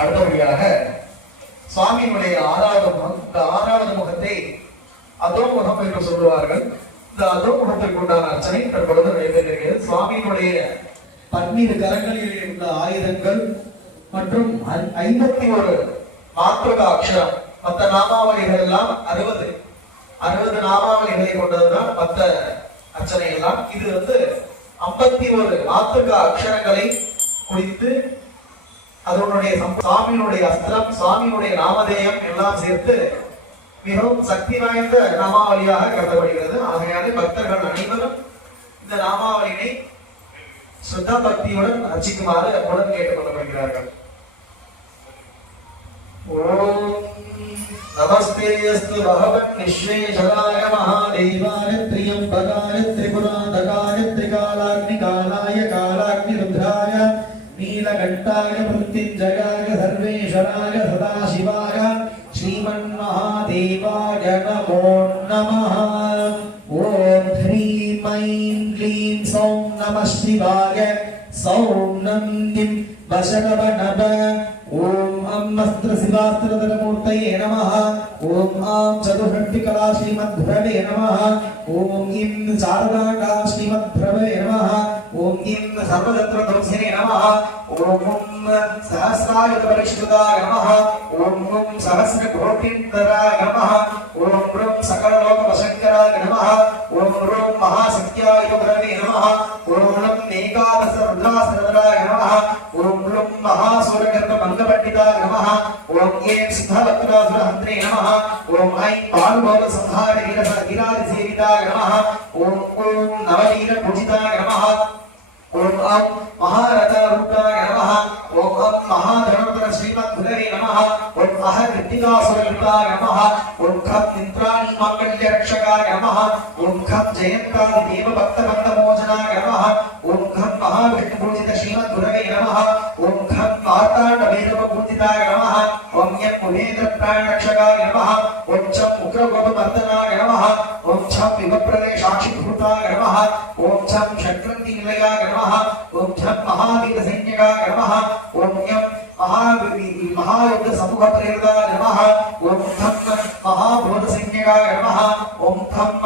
அடுத்தபடியாக சுவாமியினுடைய ஆறாவது முகத்தை அதோ முகம் என்று சொல்லுவார்கள். இந்த அதோ முகத்திற்கு உண்டான அர்ச்சனை தற்பொழுது நடைபெறுகிறது. சுவாமியினுடைய 12 கரங்களில் உள்ள ஆயுதங்கள் மற்றும் 51 மாத்ருகா அக்ஷரம். மற்ற நாமாவளிகள் எல்லாம் 60 நாமாவளிகளை கொண்டதுதான் மற்ற அர்ச்சனை எல்லாம். இது 51 மாத்ருகா அக்ஷரங்களை குறித்து அதனுடைய சுவாமியினுடைய அஸ்திரம், சுவாமியினுடைய நாமதேயம் எல்லாம் சேர்த்து மிகவும் சக்தி வாய்ந்த நாமாவளியாக கருதப்படுகிறது. ஆகையாலே பக்தர்கள் அனைவரும் இந்த நாமாவளியை சுத்த பக்தியுடன் அர்ச்சிக்குமாறு உடன் கேட்டுக் கொள்ளப்படுகிறார்கள். ஓம் நமஸ்தேஸ்து பகவன் விஸ்வேஸ்வராய மகாதேவாய த்ரியம்பகாய திரிபுராந்தகாய திரிகாலாக்னி காலாய காலாக்னி ருத்ராய நீலகண்டாய மிருத்யுஞ்சயாய சர்வேஸ்வராய சதாசிவாய ஸ்ரீமன்மகாதேவாய நமோ நமः. ஓம் ஹ்ரீம் ஐம் க்ளீம் சௌம் நமः சிவாய சௌம் நந்திம் வசனவனப. ஓம் அம் அஸ்திர சிவாஸ்திரதரமூர்த்தயே நமः. ஓம் ஆம் சதுர்ஹட்டிகலா ஸ்ரீமத்புரவே நமः. ஓம் இம் சாரதாங்கா ஸ்ரீமத்புரவே நமः. ஓம் இம் சர்வதத்ரதம்சினே நமः. ஓம் சஹஸ்ராயுத பரிஷ்கிருதாய நமः. ஓம் சஹஸ்ரகோட்டிந்தராய நமः. ஓம் ரும் சகலலோகவசங்கராய நமः. ஓம் ரும் மகாசக்தியாயுதபுரவே நமः. ஓம் ரும் ஏகாதச ருத்ராசனதராய நமः. ஓம் ரும் மகாசூரகர்ப்ப மங்கபண்டிதாய நமः. ஓம் ஏம் சித்தவக்ராசுரஹந்திரே நமः. ஓம் ஐம் பாலுபோல சம்ஹார வீரசேவிதாய நமः. ஓம் ஓம் நவவீர பூஜிதாய நமः. ஓம் அம் மகாரதாரூபாய நமः. ஓம் அம் மகாதனோதர ஸ்ரீமத்புரவே நமः. ஓம் அஹகிருத்திகாசுரகிருதாய நமः. ஓம் கம் இந்திராணி மாங்கல்ய ரக்ஷகாய நமः. ஓம் கம் ஜெயந்தாதி தேவ பக்த பந்த மோசனாய நமः. ஓம் கம் மகாவிஷ்ணு பூஜித ஸ்ரீமத்புரவே நமः. ஓம் கம் மார்த்தாண்ட வேதவ பூஜிதாய நமः. ஓம் யம் உபேந்திர பிராண ரக்ஷகாய நமः. ஓம் சம் உக்ரகோப மர்தனாய நமः. ஓம் சம் விவப்ரதே சாட்சி பூதாய நமः. ஓம் சம் சக்ரந்தி நிலையாய நமः. ஓம் சம் மகாவீர சைன்யகாய நமः. ஓம் யம் மகாயுத்த சமூக பிரேரதாய நமः. ஓம் தம் மகாபோத சைன்யகாய நமः. ஓம் தம்